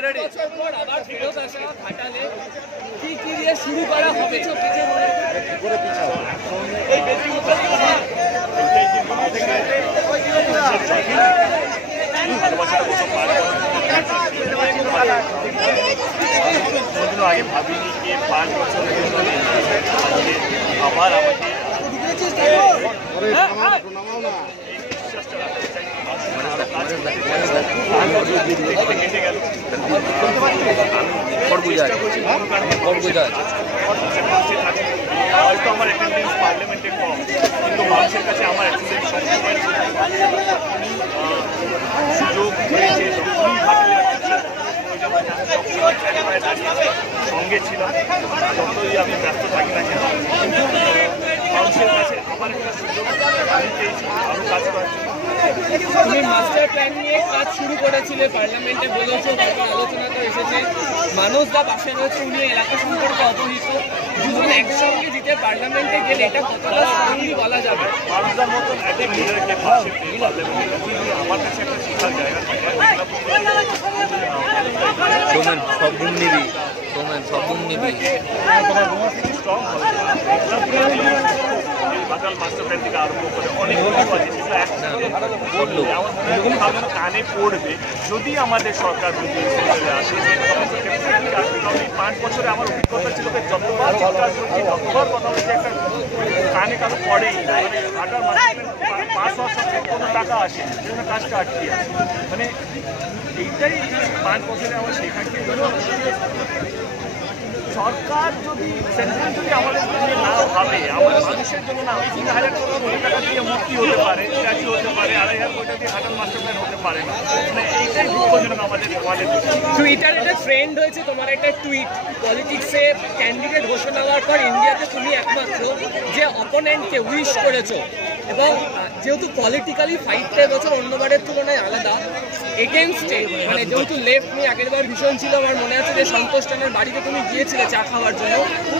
আবার ফেরত আসা ঘাটালে কি কি দিয়ে শুরু করা হবে? আগে ভাবিনি যে 5 বছরের জন্য আবার আমাকে হয়তো আমার অ্যাটেন্ডেন্স পার্লামেন্টে কম, কিন্তু মানুষের কাছে আমার অ্যাটেন্ডেন্স সুযোগ হয়েছে সঙ্গে ছিলাম। যতই আমি ব্যস্ত থাকি না কেন, কিন্তু মানুষের কাছে আমার একটা সুযোগ আমি পেয়েছি আরও কাজ করার জন্য। তুমি মাস্টার প্ল্যান নিয়ে কাজ শুরু করেছিলে, পার্লামেন্টে বলেছো, তারপর আলোচনাতে এসেছে মানুষরা পাশে রয়েছে, উনি এলাকা সম্পর্কে অবহিত, দুজন একসঙ্গে জিতে পার্লামেন্টে গেলে এটা কতটা স্ট্রংলি বলা যাবে? মানুষদের মতন একটা লিডারকে পাশে পেয়ে পার্লামেন্টে আমার কাছে একটা শিক্ষার জায়গা থাকে। স্ট্রং হবে বাটাল মাস্টার প্ল্যান থেকে আরম্ভ করে অনেক কিছু আছে, সেগুলো একসাথে বললো আমার মনে হয় কানে পড়বে। যদি আমাদের সরকার চলে আসে তখন তো ডেফিনেটলি আসবে, কারণ এই 5 বছরে আমার অভিজ্ঞতা ছিল যে যতবার চিৎকার করছি ততবার কথা বলছি একটা কানে কারো পড়েই না। মানে বাটাল মাস্টার প্ল্যান পাস হওয়ার সাথে কোনো টাকা আসে বিভিন্ন কাজটা আটকে আছে। মানে এইটাই 5 বছরে আমার শেখা কি সরকার যদি সেন্ট্রাল যদি আমাদের জন্য না ভাবে, আমার মানুষের জন্য না, 3,000 কোটি টাকা দিয়ে মুক্তি হতে পারে, চাকরি হতে পারে, 2,500 কোটি দিয়ে ঘাটাল মাস্টার প্ল্যান হতে পারে না। মানে এইটাই দুঃখজনক আমাদের। টুইটার একটা ট্রেন্ড হয়েছে তোমার একটা টুইট, পলিটিক্সে ক্যান্ডিডেট ঘোষণা হওয়ার পর ইন্ডিয়াতে তুমি একমাত্র যে অপোনেন্টকে উইশ করেছো, এবং যেহেতু পলিটিক্যালি ফাইটটা এবছর অন্যবারের তুলনায় আলাদা, এগেনস্টে মানে যেহেতু লেফট নিয়ে আগেরবার ভীষণ ছিল, আমার মনে আছে যে সন্তোষ টানের বাড়িতে তুমি গিয়েছিলে চা খাওয়ার জন্য,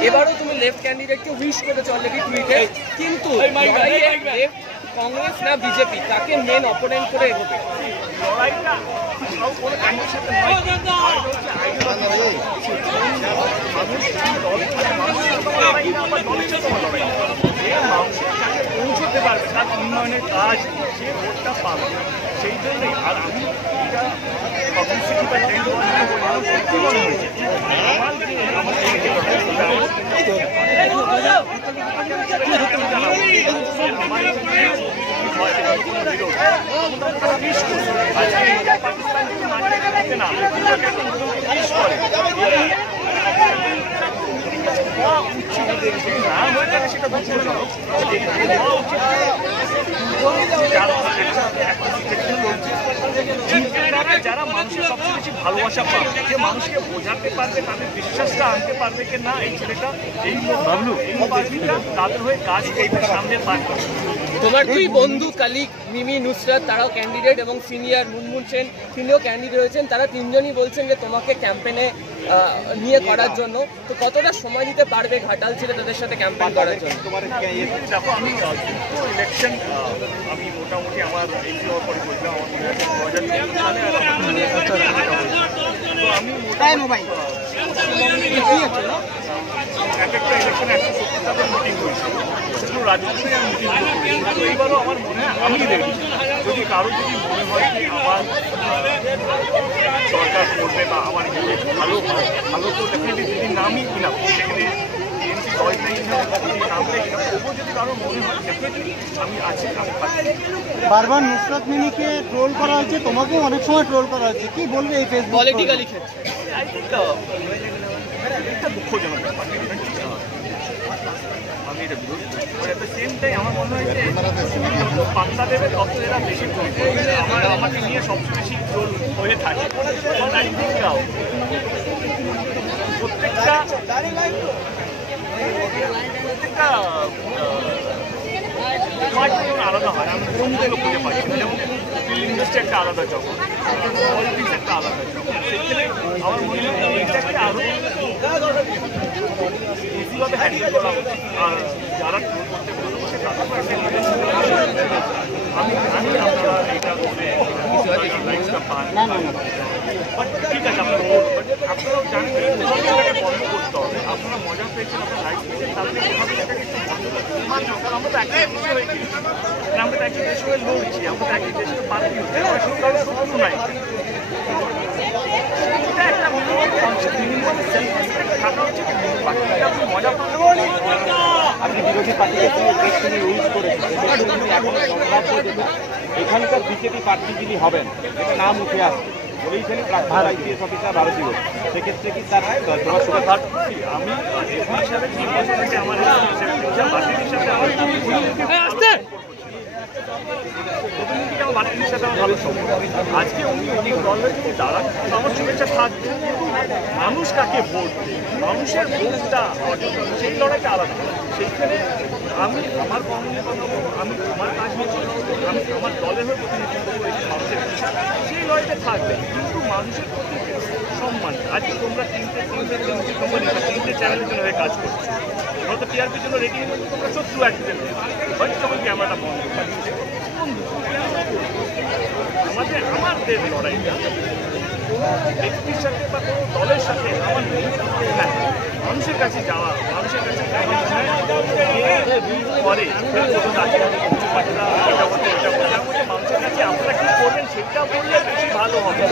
এবারও তুমি লেফট ক্যান্ডিডেটকে উইশ করেছো অলরেডি টুইটে, কিন্তু কংগ্রেস না বিজেপি তাকে মেন অপোনেন্ট করে এগোবে? লড়াইটা কোনো কাজের সাথে পৌঁছতে পারবে, তার উন্নয়নের কাজ সে ভোটটা পাবে, সেই জন্যই। আর আমি এটা পাবলিসিটি বা ট্রেন্ড সত্যি মনে হয়েছে যারা মানুষের সবচেয়ে বেশি ভালোবাসা পাবে, যে মানুষকে বোঝাতে পারবে, তাদের বিশ্বাসটা আনতে পারবে যে না এই ছেলেটা এই পার্টিটা তাদের হয়ে কাজ এইটা সামনে পারবে। তোমার দুই বন্ধু কালিক মিমি নুসরাত তারাও ক্যান্ডিডেট, এবং সিনিয়র মুনমুন সেন তিনিও ক্যান্ডিডেট হয়েছেন, তারা তিনজনই বলছেন যে তোমাকে ক্যাম্পেনে নিয়ে করার জন্য, তো কতটা সময় দিতে পারবে ঘাটাল ছিল তাদের সাথে ক্যাম্পেন করার জন্য? দেখো আমি ইলেকশন আমি মোটামুটি আমার এমপি হওয়ার পরে বললাম আমার 2023 সালে তো আমি এক একটা ইলেকশনে 170টাতে মিটিং করেছি, সেগুলো রাজনীতিতে আমি মিটিং করেছি। তো এইবারও আমার মনে হয় আমি রেডি, যদি কারো যদি মনে হয় যে আমার সরকার করবে বা আমার ভালো ভালো তো ডেফিনেটলি যদি নামই কিনা সেখানে বিএনপি দলটাই যদি নামটাই কিনা, তবুও যদি কারো মনে হয় ডেফিনেটলি আমি আছি। বারবার নুসরাত মিনিকে ট্রোল করা হচ্ছে, তোমাকেও অনেক সময় ট্রোল করা হচ্ছে, কি বলবে এই ফেসবুক পলিটিক্যালি ক্ষেত্রে? আই থিঙ্ক একটা দুঃখজনক ব্যাপার, আমি এটা বিরোধ করি। এট দ্য সেম টাইম আমার মনে হয় যে যত পাত্তা দেবে তত এরা বেশি ট্রোল করবে, আমাকে নিয়ে সবচেয়ে বেশি ট্রোল হয়ে থাকে। আই থিঙ্ক প্রত্যেকটা আলাদা হয়, আমি কোনগুলো খুঁজে পাচ্ছি না। যেমন ফিল্ম ইন্ডাস্ট্রি একটা আলাদা জগৎ, পলিটিক্স একটা আলাদা জগৎ, সেখানে আমার মনে হয় এইটাকে আরও ইজিভাবে হ্যান্ডেল করা উচিত। আর যারা ট্রোল করতে ভালোবাসে তাদের আমি আপনারা এইটা করে পান বাট ঠিক আছে আপনারা বলুন, বাট আপনারাও জানেন এটাকে বন্ধ করতে হবে। আপনারা মজা পেয়েছেন, আপনারা লাইফ পেয়েছেন, তাহলে এভাবে এটাকে একটু বন্ধ করতে হবে। কারণ আমরা তো একই দেশে হয়ে গেছি, আমরা তো একই দেশে হয়ে লড়ছি, আমরা তো একই দেশের পার্টি হচ্ছে, আমরা শুধু কারো শত্রু নাই। এটা একটা মিনিমাম সেলফ রেসপেক্ট থাকা উচিত। বাকিটা আপনি মজা পাবেন। আপনি বিরোধী পার্টিকে তিনি ইউজ করেছেন, এখন সম্ভাব্য দেখুন এখানকার বিজেপি প্রার্থী যিনি হবেন এটা নাম উঠে আসছে বলেইছেন প্রাক্তন আইপিএস অফিসার ভারতীয়। সেক্ষেত্রে কি তার তোমার সুযোগ আমি হিসাবে 3 বছর থেকে আমার বাতিল হিসাবে আমার বাতিল হিসাবে আমার ভালো সম্পর্ক। আজকে উনি দলের যদি দাঁড়ান আমার শুভেচ্ছা থাকবে। মানুষ কাকে ভোট দেয়, মানুষের ভোটটা অর্জন করে, সেই লড়াইটা আলাদা। সেইখানে আমি আমার কর্মীয় আমি আমার কাজ করছি, আমি আমার দলের হয়ে প্রতিনিধিত্ব করেছি মানুষের কাছে, সেই লড়াইটা থাকবে। কিন্তু মানুষের প্রতি সম্মান। আজকে তোমরা তিনটে কোম্পানি বা 3টে চ্যানেলের জন্য হয়ে কাজ করছো, হয়তো টিআরপির জন্য রেটিং তোমরা শত্রু একজন, হয়তো তখন ক্যামেরাটা বন্ধ করে আমাদের লড়াইটা কোনো ব্যক্তির সাথে বা কোনো দলের সাথে আমার নেই। হ্যাঁ, মানুষের কাছে যাওয়া, মানুষের কাছে করে মানুষের কাছে আপনারা কি করবেন সেটা বললে বেশি ভালো হবে।